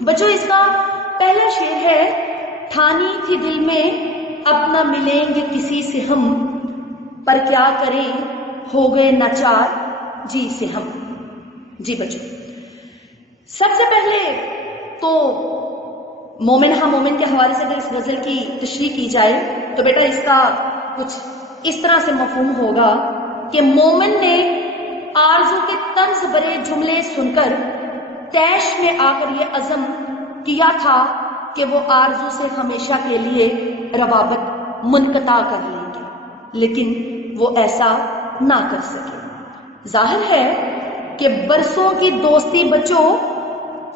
بچوں اس کا پہلا شعر ہے، ٹھانی تھی دل میں اب نہ ملیں گے کسی سے ہم، پر کیا کریں ہو گئے ناچار جی سے ہم۔ جی بچوں، سب سے پہلے تو مومن ہاں مومن کے حوالے سے اگر اس غزل کی تشریح کی جائے تو بیٹا اس کا کچھ اس طرح سے مفہوم ہوگا کہ مومن نے آرزو کے طنز بھرے جملے سن کر طیش میں آ کر یہ عزم کیا تھا کہ وہ آرزو سے ہمیشہ کے لیے روابط منقطع کر لیں گے، لیکن وہ ایسا نہ کر سکے۔ ظاہر ہے کہ برسوں کی دوستی بچوں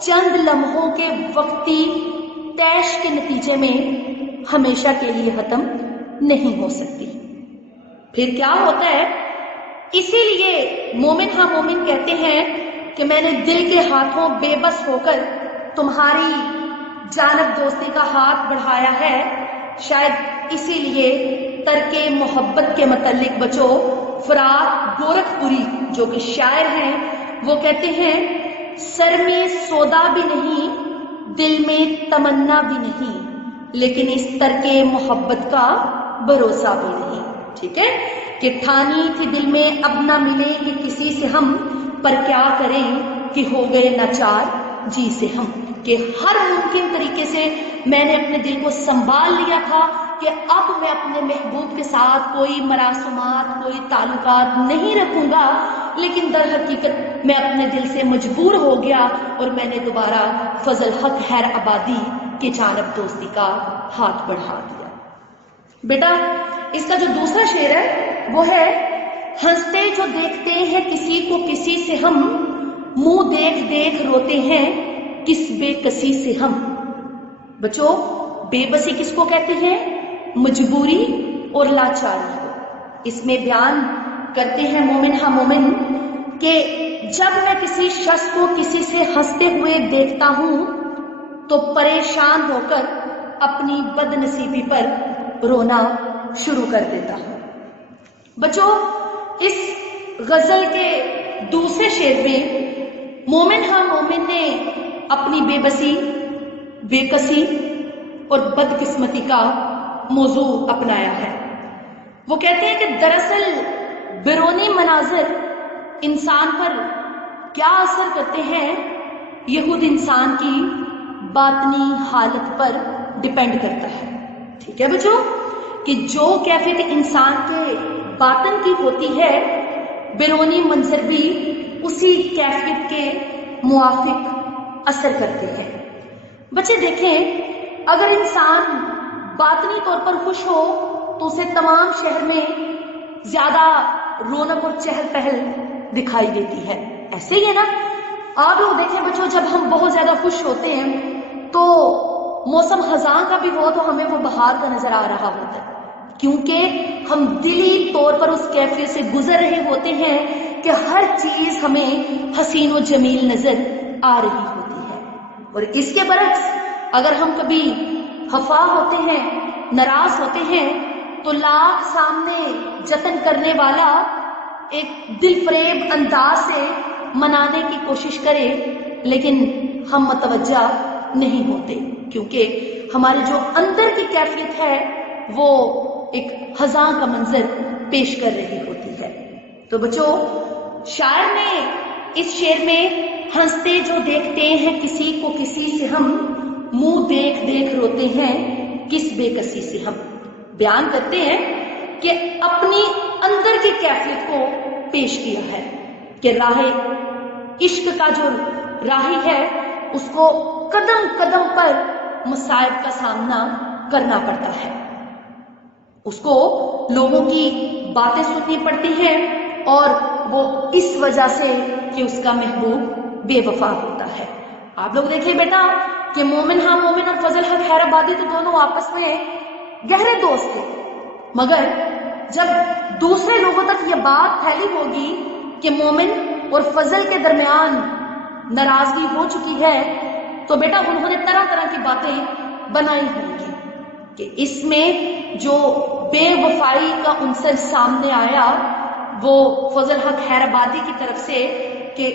چند لمحوں کے وقتی طیش کے نتیجے میں ہمیشہ کے لیے ختم نہیں ہو سکتی۔ پھر کیا ہوتا ہے؟ اسی لیے مومن ہاں مومن کہتے ہیں کہ میں نے دل کے ہاتھوں بے بس ہو کر تمہاری جانب دوستی کا ہاتھ بڑھایا ہے۔ شاید اسی لیے ترک محبت کے متعلق بچوں فرات گورکھپوری جو کہ شاعر ہیں وہ کہتے ہیں، سر میں سودا بھی نہیں دل میں تمنا بھی نہیں، لیکن اس ترک محبت کا بھروسہ بھی نہیں۔ ٹھیک ہے کہ ٹھانی تھی دل میں اب نہ ملیں گے کسی سے ہم، پر کیا کریں کہ ہو گئے ناچار جی سے ہم، کہ ہر ممکن طریقے سے میں نے اپنے دل کو سنبھال لیا تھا کہ اب میں اپنے محبوب کے ساتھ کوئی مراسمات کوئی تعلقات نہیں رکھوں گا، لیکن در حقیقت میں اپنے دل سے مجبور ہو گیا اور میں نے دوبارہ فضل حق حیرآبادی کی جانب دوستی کا ہاتھ بڑھا دیا۔ بیٹا اس کا جو دوسرا شعر ہے وہ ہے، ہنستے جو دیکھتے ہیں کسی کو کسی سے ہم، منہ دیکھ دیکھ روتے ہیں کس بے کسی سے ہم۔ بچوں بے بسی کس کو کہتے ہیں؟ مجبوری اور لاچاری کو۔ اس میں بیان کرتے ہیں مومن ہاں مومن کہ جب میں کسی شخص کو کسی سے ہنستے ہوئے دیکھتا ہوں تو پریشان ہو کر اپنی بد نصیبی پر رونا شروع کر دیتا ہوں۔ بچوں اس غزل کے دوسرے شعر میں مومن ہاں مومن نے اپنی بے بسی، بے کسی اور بدقسمتی کا موضوع اپنایا ہے۔ وہ کہتے ہیں کہ دراصل بیرونی مناظر انسان پر کیا اثر کرتے ہیں یہ خود انسان کی باطنی حالت پر ڈیپینڈ کرتا ہے۔ ٹھیک ہے بچوں کہ جو کیفیت انسان کے باطن کی ہوتی ہے بیرونی منظر بھی اسی کیفیت کے موافق اثر کرتے ہیں۔ بچے دیکھیں اگر انسان باطنی طور پر خوش ہو تو اسے تمام شہر میں زیادہ رونق اور چہل پہل دکھائی دیتی ہے۔ ایسے ہی ہے نا، آپ لوگ دیکھیں بچوں جب ہم بہت زیادہ خوش ہوتے ہیں تو موسم خزاں کا بھی ہو تو ہمیں وہ بہار کا نظر آ رہا ہوتا ہے، کیونکہ ہم دلی طور پر اس کیفیت سے گزر رہے ہوتے ہیں کہ ہر چیز ہمیں حسین و جمیل نظر آ رہی ہوتی ہے۔ اور اس کے برعکس اگر ہم کبھی خفا ہوتے ہیں، ناراض ہوتے ہیں تو لاکھ سامنے جتن کرنے والا ایک دل فریب انداز سے منانے کی کوشش کرے لیکن ہم متوجہ نہیں ہوتے، کیونکہ ہمارے جو اندر کی کیفیت ہے وہ ایک خزاں کا منظر پیش کر رہی ہوتی ہے۔ تو بچوں شاعر نے اس شعر میں ہنستے جو دیکھتے ہیں کسی کو کسی سے ہم، منہ دیکھ دیکھ روتے ہیں کس بے کسی سے ہم، بیان کرتے ہیں کہ اپنی اندر کی کیفیت کو پیش کیا ہے کہ راہ عشق کا جو راہی ہے اس کو قدم قدم پر مصائب کا سامنا کرنا پڑتا ہے، اس کو لوگوں کی باتیں سننی پڑتی ہیں اور وہ اس وجہ سے کہ اس کا محبوب بے وفا ہوتا ہے۔ آپ لوگ دیکھیں بیٹا کہ مومن ہاں مومن اور فضل حق حیرآبادی تو دونوں آپس میں گہرے دوست تھے، مگر جب دوسرے لوگوں تک یہ بات پھیلی ہوگی کہ مومن اور فضل کے درمیان ناراضگی ہو چکی ہے تو بیٹا انہوں نے طرح طرح کی باتیں بنائی ہوں گی کہ اس میں جو بے وفائی کا عنصر سامنے آیا وہ فضل حق حیرآبادی کی طرف سے کہ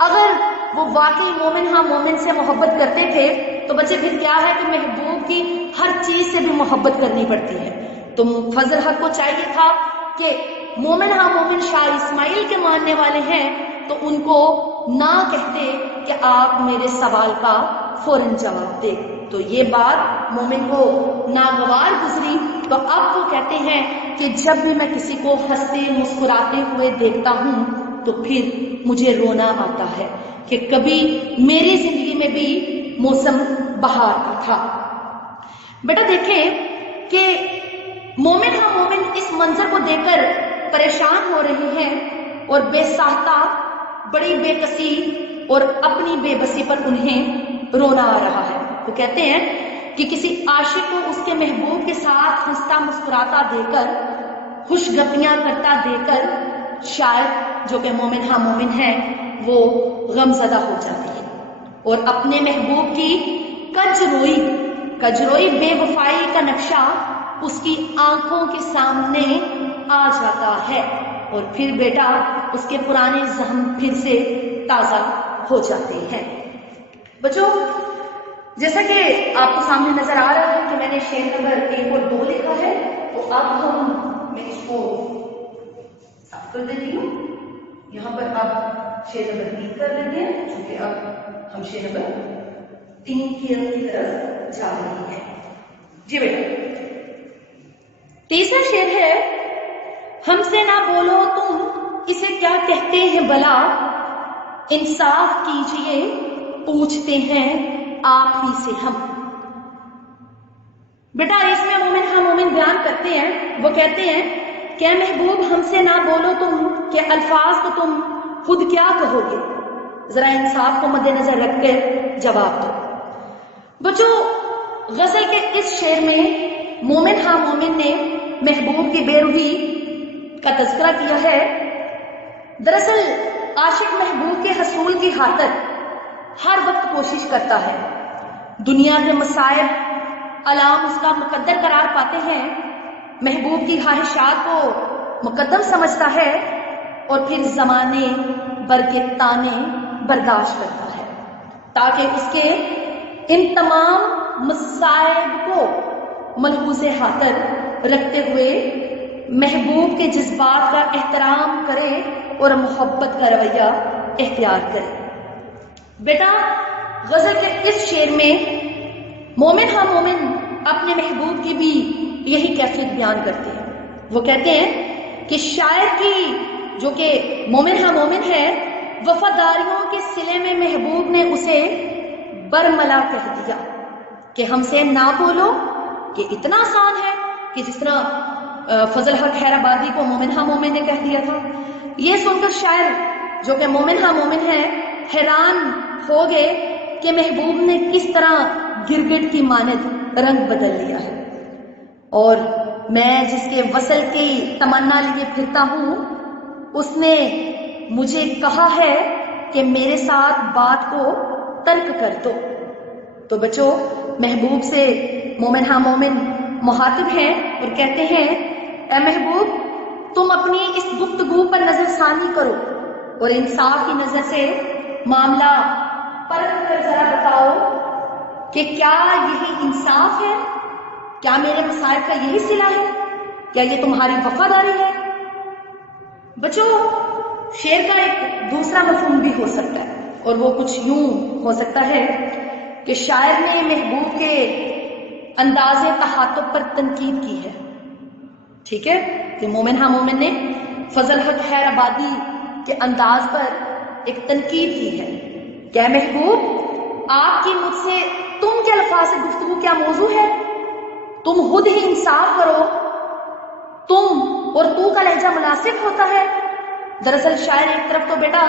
اگر وہ واقعی مومن ہاں مومن سے محبت کرتے تھے تو بچے پھر کیا ہے کہ محبوب کی ہر چیز سے بھی محبت کرنی پڑتی ہے. تو فضل حق کو چاہیے تھا کہ مومن ہاں مومن شاہ اسماعیل کے ماننے والے ہیں تو ان کو نہ کہتے کہ آپ میرے سوال کا فوراً جواب دے. تو یہ بات مومن کو ناگوار گزری. تو اب وہ کہتے ہیں کہ جب بھی میں کسی کو ہنستے مسکراتے ہوئے دیکھتا ہوں تو پھر مجھے رونا آتا ہے کہ کبھی میری زندگی میں بھی موسم بہار کا تھا. بیٹا دیکھیں کہ مومن ہاں مومن اس منظر کو دیکھ کر پریشان ہو رہے ہیں اور بے ساختہ بڑی بے کسی اور اپنی بے بسی پر انہیں رونا آ رہا ہے. وہ کہتے ہیں کہ کسی عاشق کو اس کے محبوب کے ساتھ ہنستا مسکراتا دے کر خوش گپیاں کرتا دے کر شاید جو کہ مومن ہاں مومن ہے وہ غم زدہ ہو جاتی ہے اور اپنے محبوب کی کجروئی بے وفائی کا نقشہ اس کی آنکھوں کے سامنے آ جاتا ہے اور پھر بیٹا اس کے پرانے زخم پھر سے تازہ ہو جاتے ہیں. بچوں جیسا کہ آپ کو سامنے نظر آ رہا ہے کہ میں نے شعر نمبر 1 اور 2 لکھا ہے تو اب میں اس کو صاف کر دیتی ہوں. یہاں پر اب شعر نمبر 3 کر لیتے ہیں چونکہ اب ہم شعر نمبر 3 کی طرف جا رہے ہیں. جی بیٹا تیسرا شعر ہے ہم سے نہ بولو تم اسے کیا کہتے ہیں بلا انصاف کیجئے پوچھتے ہیں آپ ہی سے ہم. بیٹا اس میں مومن ہاں مومن بیان کرتے ہیں. وہ کہتے ہیں کہ اے محبوب ہم سے نہ بولو تم کہ الفاظ تو تم خود کیا کہو گے ذرا انصاف کو مد نظر رکھ کر جواب دو. بچوں غزل کے اس شعر میں مومن ہاں مومن نے محبوب کی بے روحی کا تذکرہ کیا ہے. دراصل عاشق محبوب کے حصول کی خاطر ہر وقت کوشش کرتا ہے. دنیا کے مصائب علام اس کا مقدر قرار پاتے ہیں. محبوب کی خواہشات کو مقدم سمجھتا ہے اور پھر زمانے بھر کے تانے برداشت کرتا ہے تاکہ اس کے ان تمام مصائب کو ملحوظ خاطر رکھتے ہوئے محبوب کے جذبات کا احترام کرے اور محبت کا رویہ اختیار کرے. بیٹا غزل کے اس شعر میں مومن ہاں مومن اپنے محبوب کی بھی یہی کیفیت بیان کرتے ہیں. وہ کہتے ہیں کہ شاعر کی جو کہ مومن ہاں مومن ہے وفاداریوں کے صلے میں محبوب نے اسے برملا کہہ دیا کہ ہم سے نہ بولو کہ اتنا آسان ہے کہ جس طرح فضل حق خیر آبادی کو مومن ہاں مومن نے کہہ دیا تھا. یہ سن کر شاعر جو کہ مومن ہاں مومن ہے حیران ہو گئے کہ محبوب نے کس طرح گرگٹ کی مانند رنگ بدل لیا ہے اور میں جس کے وصل کی تمنا لیے پھرتا ہوں اس نے مجھے کہا ہے کہ میرے ساتھ بات کو ترک کر دو. تو بچوں محبوب سے مومن ہاں مومن مخاطب ہیں اور کہتے ہیں اے محبوب تم اپنی اس گفتگو پر نظر ثانی کرو اور انصاف کی نظر سے معاملہ پرکھ کر ذرا بتاؤ کہ کیا یہی انصاف ہے, کیا میرے مصائب کا یہی صلہ ہے, کیا یہ تمہاری وفاداری ہے. بچوں شعر کا ایک دوسرا مفہوم بھی ہو سکتا ہے اور وہ کچھ یوں ہو سکتا ہے کہ شاعر نے محبوب کے انداز تخاطب پر تنقید کی ہے. ٹھیک ہے کہ مومن ہاں مومن نے فضل حق خیر آبادی کے انداز پر ایک تنقید کی ہے. کیا محبوب آپ کی مجھ سے تم کے الفاظ سے گفتگو کیا موضوع ہے, تم خود ہی انصاف کرو, تم اور تو کا لہجہ مناسب ہوتا ہے. دراصل شاعر ایک طرف تو بیٹا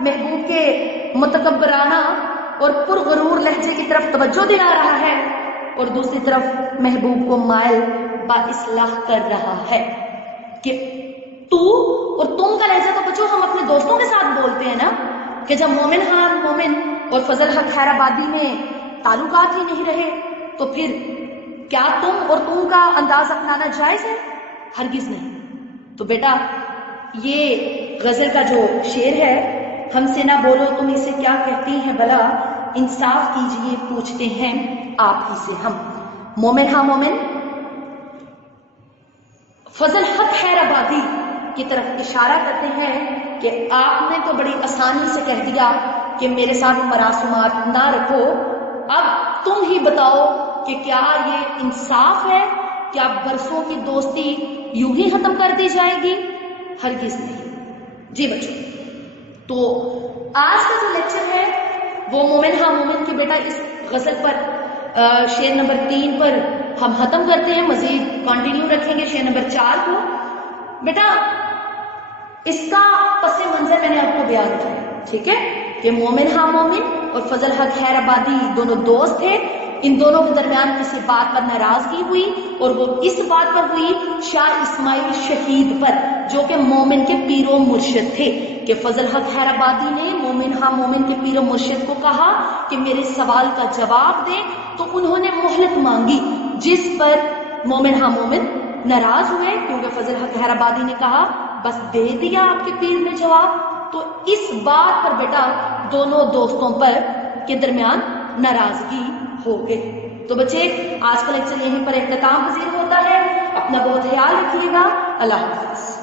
محبوب کے متکبرانہ اور پرغرور لہجے کی طرف توجہ دلا رہا ہے اور دوسری طرف محبوب کو مائل با اصلاح کر رہا ہے کہ تو اور تم کا لہجہ تو بچوں ہم اپنے دوستوں کے ساتھ بولتے ہیں نا کہ جب مومن ہاں مومن اور فضل حق خیر آبادی میں تعلقات ہی نہیں رہے تو پھر کیا تم اور تم کا انداز اپنانا جائز ہے؟ ہرگز نہیں. تو بیٹا یہ غزل کا جو شعر ہے ہم سے نہ بولو، تم اسے کیا کہتی ہیں بھلا، انصاف کیجئے پوچھتے ہیں آپ ہی سے ہم۔ مومن ہاں مومن فضل حق خیر آبادی کی طرف اشارہ کرتے ہیں کہ آپ نے تو بڑی آسانی سے کہہ دیا کہ میرے ساتھ مراسمات نہ رکھو، اب تم ہی بتاؤ کہ کیا یہ انصاف ہے؟ کیا برسوں کی دوستی یوں ہی ختم کر دی جائے گی؟ ہرگز نہیں۔ جی بچوں، تو آج کا جو لیکچر ہے وہ مومن ہاں مومن کے بیٹا اس غزل پر شعر نمبر 3 پر ہم ختم کرتے ہیں، مزید کنٹینیو رکھیں گے شعر نمبر 4 کو۔ بیٹا اس کا پس منظر میں نے آپ کو بیان کیا، ٹھیک ہے، کہ مومن ہاں مومن اور فضل حق خیر آبادی دونوں دوست تھے، ان دونوں کے درمیان کسی بات پر ناراضگی ہوئی اور وہ اس بات پر ہوئی شاہ اسماعیل شہید پر، جو کہ مومن کے پیر و مرشد تھے، کہ فضل حق خیر آبادی نے مومن ہاں مومن کے پیر و مرشد کو کہا کہ میرے سوال کا جواب دیں، تو انہوں نے مہلت مانگی، جس پر مومن ہاں مومن ناراض ہوئے، کیونکہ فضل حق خیر آبادی نے کہا بس دے دیا آپ کے پیر نے جواب۔ تو اس بات پر بیٹا دونوں دوستوں پر کے درمیان ناراضگی ہو گئی۔ تو بچے آج کا لیکچر یہیں پر اختتام پذیر ہوتا ہے، اپنا بہت خیال رکھیے گا، اللہ حافظ۔